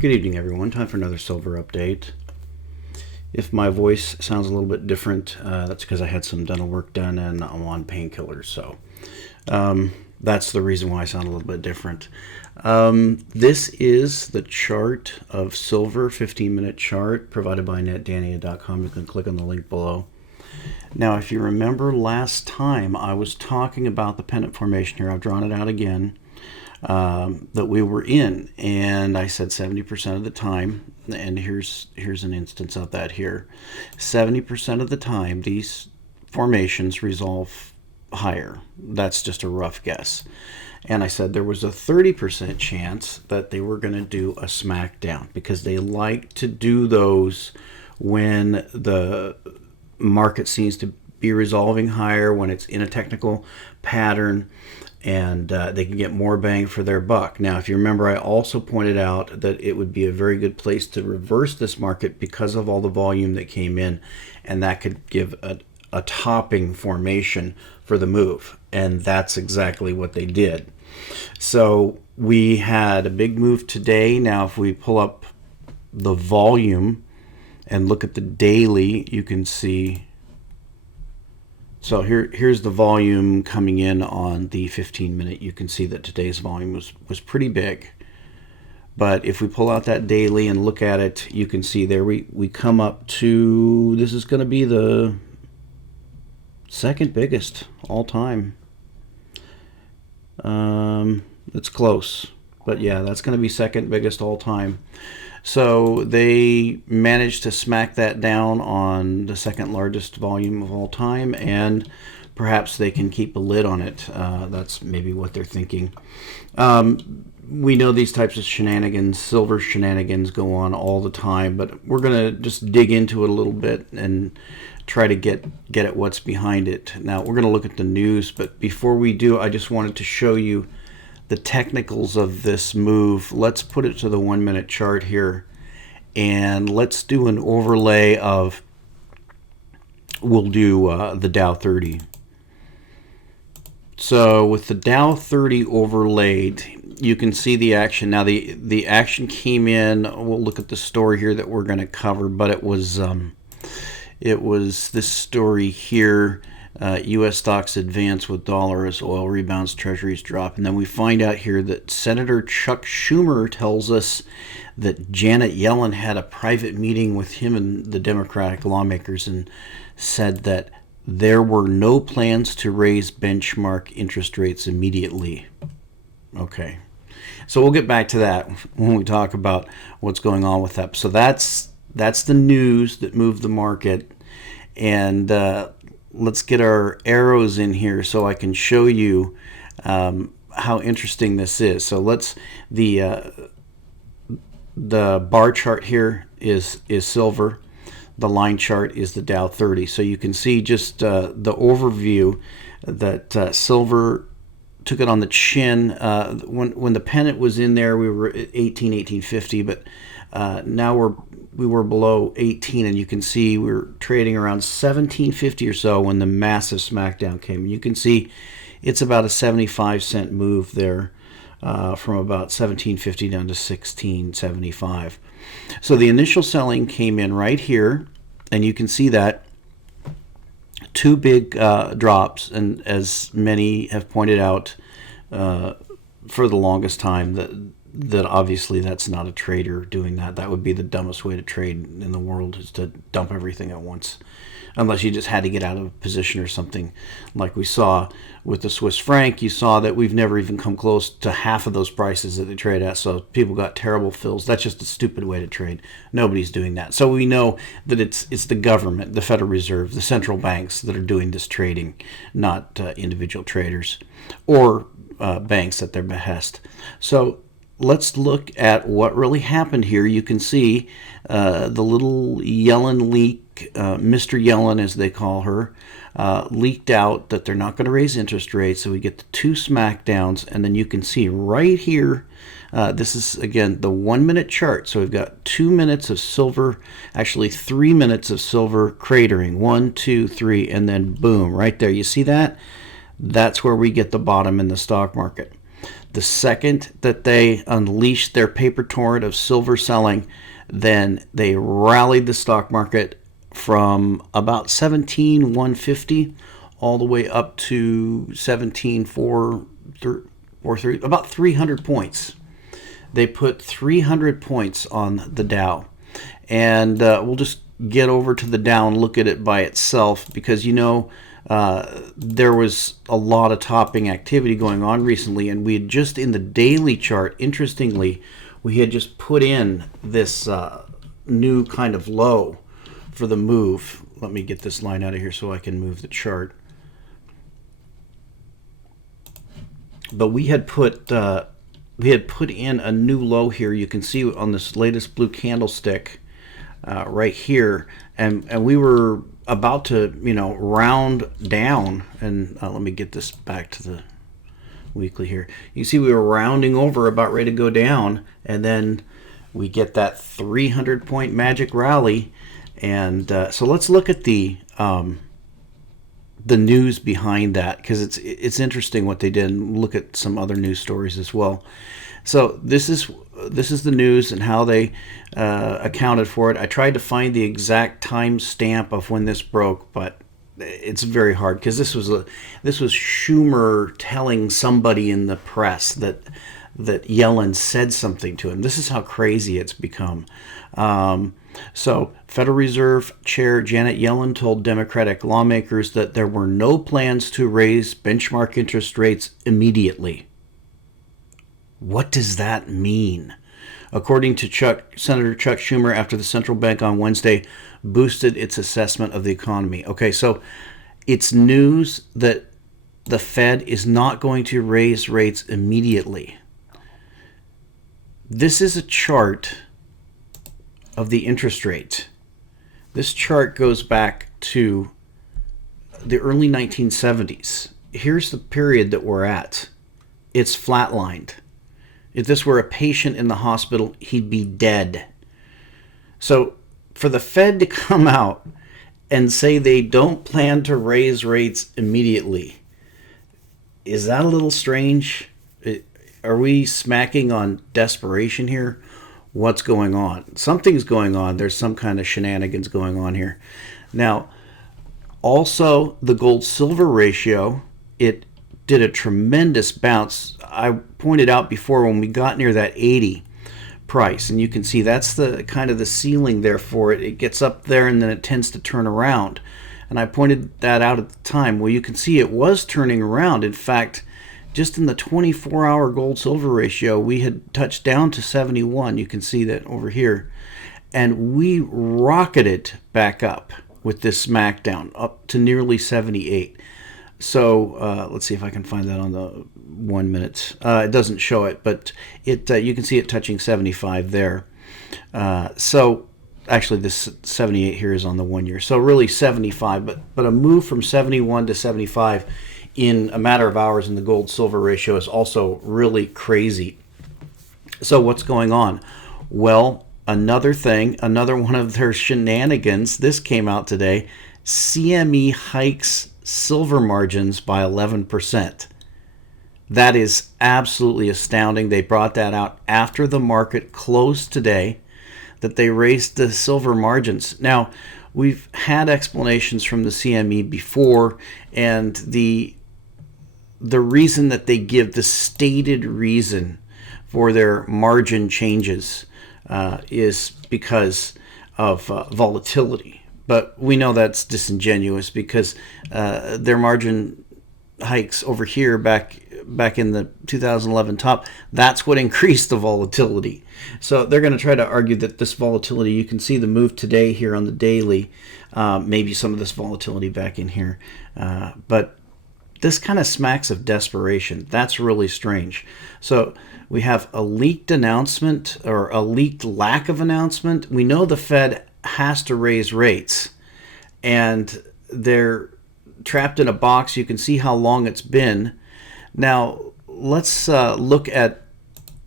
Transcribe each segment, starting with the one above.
Good evening, everyone. Time for another silver update. If my voice sounds a little bit different, that's because I had some dental work done and I'm on painkillers. So that's the reason why I sound a little bit different. This is the chart of silver, 15-minute chart provided by netdania.com. You can click on the link below. Now, if you remember last time, I was talking about the pennant formation here. I've drawn it out again. That we were in, and I said 70% of the time, and here's an instance of that here. 70% of the time these formations resolve higher. That's just a rough guess. And I said there was a 30% chance that they were going to do a smackdown because they like to do those when the market seems to be resolving higher, when it's in a technical pattern, and they can get more bang for their buck. Now, if you remember, I also pointed out that it would be a very good place to reverse this market because of all the volume that came in, and that could give a topping formation for the move, and that's exactly what they did. So we had a big move today. Now, if we pull up the volume and look at the daily, you can see. So here's the volume coming in on the 15-minute. You can see that today's volume was pretty big. But if we pull out that daily and look at it, you can see there we come up to, this is going to be the second biggest all time. It's close. But yeah, that's going to be second biggest all time. So they managed to smack that down on the second largest volume of all time, and perhaps they can keep a lid on it. That's maybe what they're thinking. We know these types of shenanigans, silver shenanigans, go on all the time, but we're going to just dig into it a little bit and try to get at what's behind it. Now, we're going to look at the news, but before we do, I just wanted to show you the technicals of this move. Let's put it to the 1-minute chart here, and let's do an overlay of, we'll do the Dow 30. So with the Dow 30 overlaid, you can see the action. Now the action came in, we'll look at the story here that we're going to cover, but it was this story here. U.S. stocks advance with dollar as oil rebounds, treasuries drop. And then we find out here that Senator Chuck Schumer tells us that Janet Yellen had a private meeting with him and the Democratic lawmakers and said that there were no plans to raise benchmark interest rates immediately. Okay. So we'll get back to that when we talk about what's going on with that. So that's the news that moved the market. And let's get our arrows in here so I can show you how interesting this is. So let's the bar chart here is silver. The line chart is the Dow 30. So you can see just the overview that silver took it on the chin. When the pennant was in there, we were at 1850, but now we were below 18, and you can see we were trading around 1750 or so when the massive smackdown came. You can see it's about a 75-cent move there, from about 1750 down to 1675. So the initial selling came in right here, and you can see that two big drops, and as many have pointed out for the longest time, that obviously that's not a trader doing that. That would be the dumbest way to trade in the world, is to dump everything at once, unless you just had to get out of position or something. Like we saw with the Swiss franc, you saw that we've never even come close to half of those prices that they trade at, so people got terrible fills. That's just a stupid way to trade. Nobody's doing that. So we know that it's the government, the Federal Reserve, the central banks that are doing this trading, not individual traders or banks at their behest. So let's look at what really happened here. You can see the little Yellen leak, Mr. Yellen as they call her, leaked out that they're not going to raise interest rates. So we get the two smackdowns, and then you can see right here, this is again the 1-minute chart. So we've got 2 minutes of silver, actually 3 minutes of silver cratering, 1, 2, 3, and then boom, right there. You see that? That's where we get the bottom in the stock market. The second that they unleashed their paper torrent of silver selling, then they rallied the stock market from about 17,150 all the way up to 17,443, about 300 points. They put 300 points on the Dow. And we'll just get over to the Dow and look at it by itself, because there was a lot of topping activity going on recently, and we had just in the daily chart, interestingly, we had just put in this new kind of low for the move. Let me get this line out of here so I can move the chart. But we had put in a new low here. You can see on this latest blue candlestick right here, and we were about to round down, and let me get this back to the weekly here. You see we were rounding over, about ready to go down, and then we get that 300 point magic rally. And so let's look at the news behind that, because it's interesting what they did, and look at some other news stories as well. So this is the news and how they accounted for it. I tried to find the exact time stamp of when this broke, but it's very hard, because this was Schumer telling somebody in the press that Yellen said something to him. This is how crazy it's become. So Federal Reserve Chair Janet Yellen told Democratic lawmakers that there were no plans to raise benchmark interest rates immediately. What does that mean? According to Senator Chuck Schumer, after the central bank on Wednesday boosted its assessment of the economy. Okay, so it's news that the Fed is not going to raise rates immediately. This is a chart of the interest rate. This chart goes back to the early 1970s. Here's the period that we're at. It's flatlined. If this were a patient in the hospital, he'd be dead. So for the Fed to come out and say they don't plan to raise rates immediately, is that a little strange? Are we smacking on desperation here? What's going on? Something's going on. There's some kind of shenanigans going on here. Now, also the gold-silver ratio, it did a tremendous bounce. I pointed out before when we got near that 80 price, and you can see that's the kind of the ceiling there for it. It gets up there and then it tends to turn around. And I pointed that out at the time. Well, you can see it was turning around. In fact, just in the 24-hour gold-silver ratio, we had touched down to 71. You can see that over here. And we rocketed back up with this smackdown, up to nearly 78. So let's see if I can find that on the 1 minute. It doesn't show it, but you can see it touching 75 there. So actually this 78 here is on the 1 year. So really 75, but a move from 71 to 75 in a matter of hours in the gold-silver ratio is also really crazy. So what's going on? Well, another one of their shenanigans. This came out today. CME hikes silver margins by 11%. That is absolutely astounding. They brought that out after the market closed today, that they raised the silver margins. Now, we've had explanations from the CME before, and the reason that they give, the stated reason for their margin changes is because of volatility. But we know that's disingenuous, because their margin hikes over here back in the 2011 top, that's what increased the volatility. So they're going to try to argue that this volatility, you can see the move today here on the daily, maybe some of this volatility back in here. But this kind of smacks of desperation. That's really strange. So we have a leaked announcement, or a leaked lack of announcement. We know the Fed has to raise rates, and they're trapped in a box. You can see how long it's been. Now let's look at,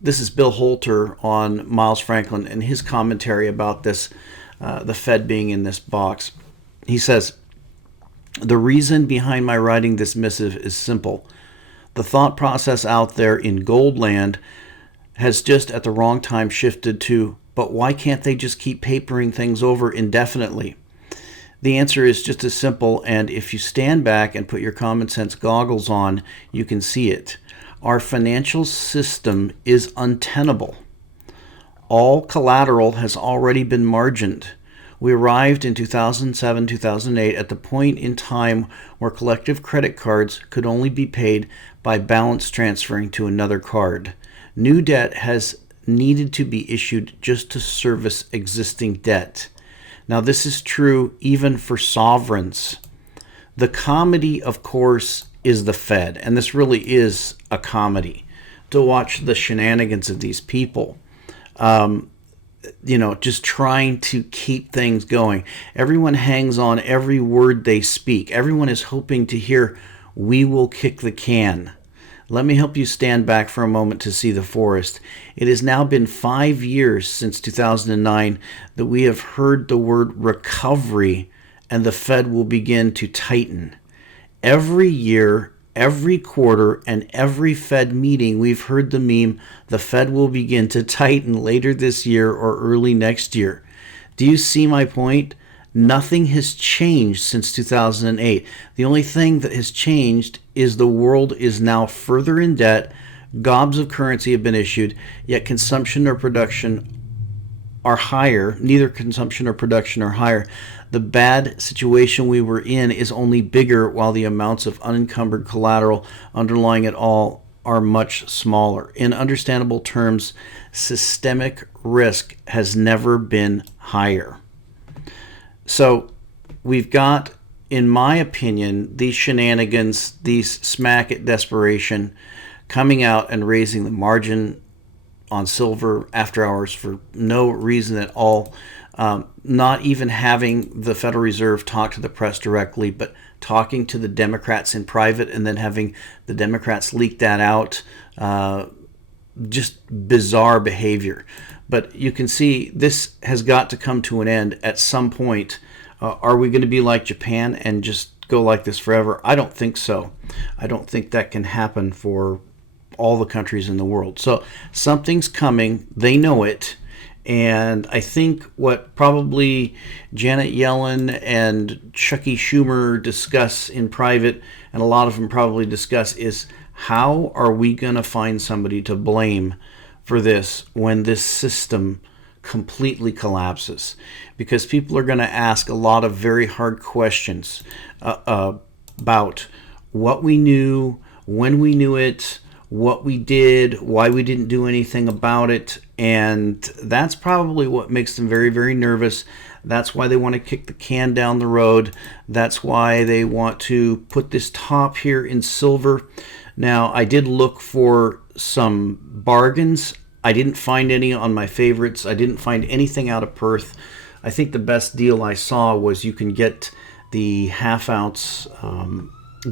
this is Bill Holter on Miles Franklin and his commentary about this, the Fed being in this box. He says, "The reason behind my writing this missive is simple. the thought process out there in gold land has just at the wrong time shifted to, but why can't they just keep papering things over indefinitely? The answer is just as simple, and if you stand back and put your common sense goggles on, you can see it. Our financial system is untenable. All collateral has already been margined. We arrived in 2007, 2008 at the point in time where collective credit cards could only be paid by balance transferring to another card. New debt has needed to be issued just to service existing debt. Now, this is true even for sovereigns. The comedy, of course, is the Fed, and this really is a comedy to watch the shenanigans of these people. Just trying to keep things going. Everyone hangs on every word they speak. Everyone is hoping to hear, "We will kick the can." Let me help you stand back for a moment to see the forest. It has now been 5 years since 2009 that we have heard the word recovery, and the Fed will begin to tighten. Every year, every quarter, and every Fed meeting, we've heard the meme, the Fed will begin to tighten later this year or early next year. Do you see my point? Nothing has changed since 2008. The only thing that has changed is the world is now further in debt, gobs of currency have been issued, yet consumption or production are higher. Neither consumption or production are higher. The bad situation we were in is only bigger, while the amounts of unencumbered collateral underlying it all are much smaller. In understandable terms, systemic risk has never been higher. So we've got, in my opinion, these shenanigans, these smack at desperation, coming out and raising the margin on silver after hours for no reason at all. Not even having the Federal Reserve talk to the press directly, but talking to the Democrats in private and then having the Democrats leak that out. Just bizarre behavior. But you can see this has got to come to an end at some point. Are we going to be like Japan and just go like this forever? I don't think so. I don't think that can happen for all the countries in the world. So something's coming. They know it. And I think what probably Janet Yellen and Chucky Schumer discuss in private, and a lot of them probably discuss, is how are we going to find somebody to blame for this when this system completely collapses? Because people are going to ask a lot of very hard questions about what we knew, when we knew it, what we did, why we didn't do anything about it. And that's probably what makes them very, very nervous. That's why they want to kick the can down the road. That's why they want to put this top here in silver. Now, I did look for some bargains. I didn't find any on my favorites. I didn't find anything out of Perth. I think the best deal I saw was you can get the half-ounce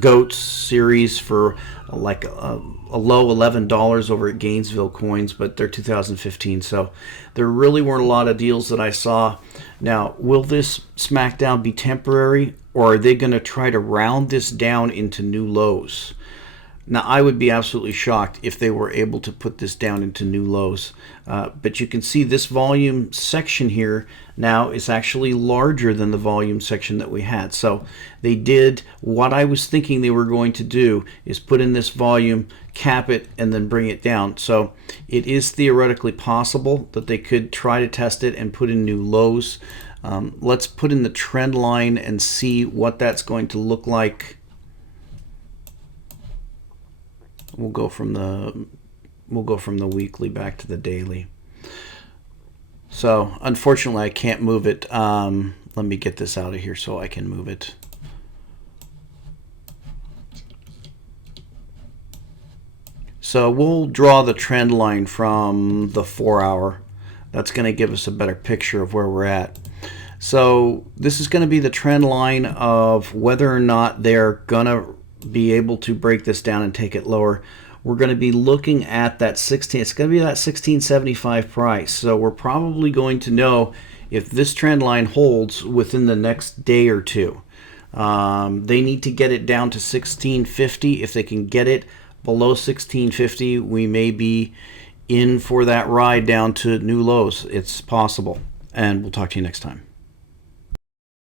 goats series for like a low $11 over at Gainesville Coins, but they're 2015, so there really weren't a lot of deals that I saw. Now, will this smackdown be temporary, or are they going to try to round this down into new lows? Now, I would be absolutely shocked if they were able to put this down into new lows. But you can see this volume section here now is actually larger than the volume section that we had. So they did what I was thinking they were going to do, is put in this volume, cap it, and then bring it down. So it is theoretically possible that they could try to test it and put in new lows. Let's put in the trend line and see what that's going to look like. We'll go from the weekly back to the daily. So unfortunately, I can't move it. Let me get this out of here so I can move it. So we'll draw the trend line from the 4-hour. That's going to give us a better picture of where we're at. So this is going to be the trend line of whether or not they're going to be able to break this down and take it lower. We're going to be looking at that 16. It's going to be that 1675 price. So we're probably going to know if this trend line holds within the next day or two. They need to get it down to 1650. If they can get it below 1650, we may be in for that ride down to new lows. It's possible. And we'll talk to you next time.